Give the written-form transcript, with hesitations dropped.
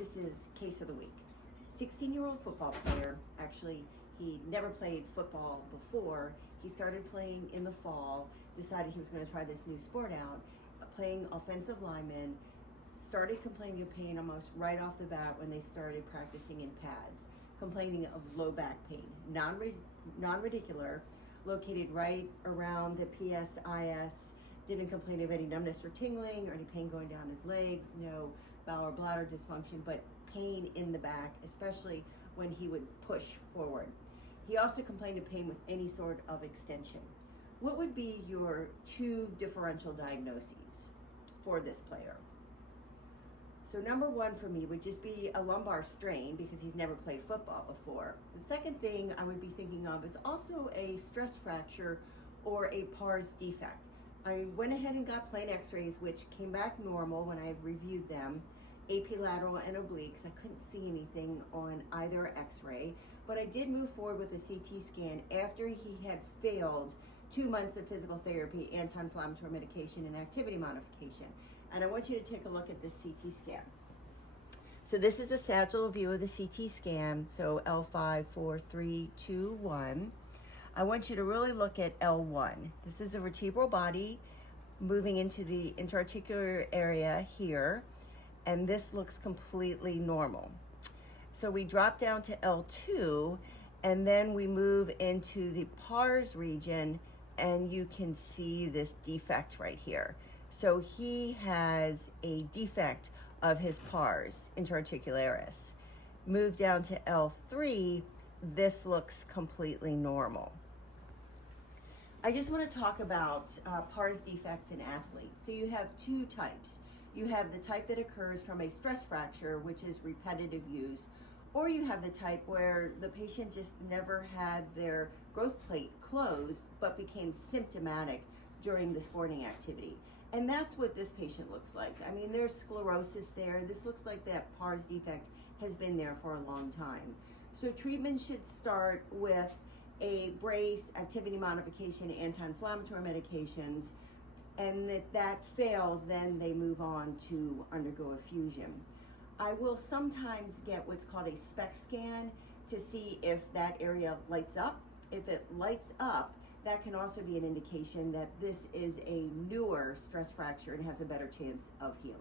This is Case of the Week. 16-year-old football player. Actually, he never played football before. He started playing in the fall, decided he was going to try this new sport out, playing offensive lineman, started complaining of pain almost right off the bat when they started practicing in pads, complaining of low back pain, non-radicular, located right around the PSIS, didn't complain of any numbness or tingling or any pain going down his legs, no bowel or bladder dysfunction, but pain in the back, especially when he would push forward. He also complained of pain with any sort of extension. What would be your two differential diagnoses for this player? So number one for me would just be a lumbar strain because he's never played football before. The second thing I would be thinking of is also a stress fracture or a pars defect. I went ahead and got plain x-rays, which came back normal when I reviewed them, AP lateral and obliques. I couldn't see anything on either x-ray, but I did move forward with a CT scan after he had failed 2 months of physical therapy, anti-inflammatory medication, and activity modification. And I want you to take a look at this CT scan. So this is a sagittal view of the CT scan, so L5, 4, 3, 2, 1. I want you to really look at L1. This is a vertebral body moving into the interarticular area here, and this looks completely normal. So we drop down to L2, and then we move into the pars region, and you can see this defect right here. So he has a defect of his pars interarticularis. Move down to L3, this looks completely normal. I just want to talk about pars defects in athletes. So you have two types. You have the type that occurs from a stress fracture, which is repetitive use, or you have the type where the patient just never had their growth plate closed but became symptomatic during the sporting activity. And that's what this patient looks like. I mean, there's sclerosis there. This looks like that pars defect has been there for a long time. So treatment should start with a brace, activity modification, anti-inflammatory medications, and if that fails, then they move on to undergo a fusion. I will sometimes get what's called a SPECT scan to see if that area lights up. If it lights up, that can also be an indication that this is a newer stress fracture and has a better chance of healing.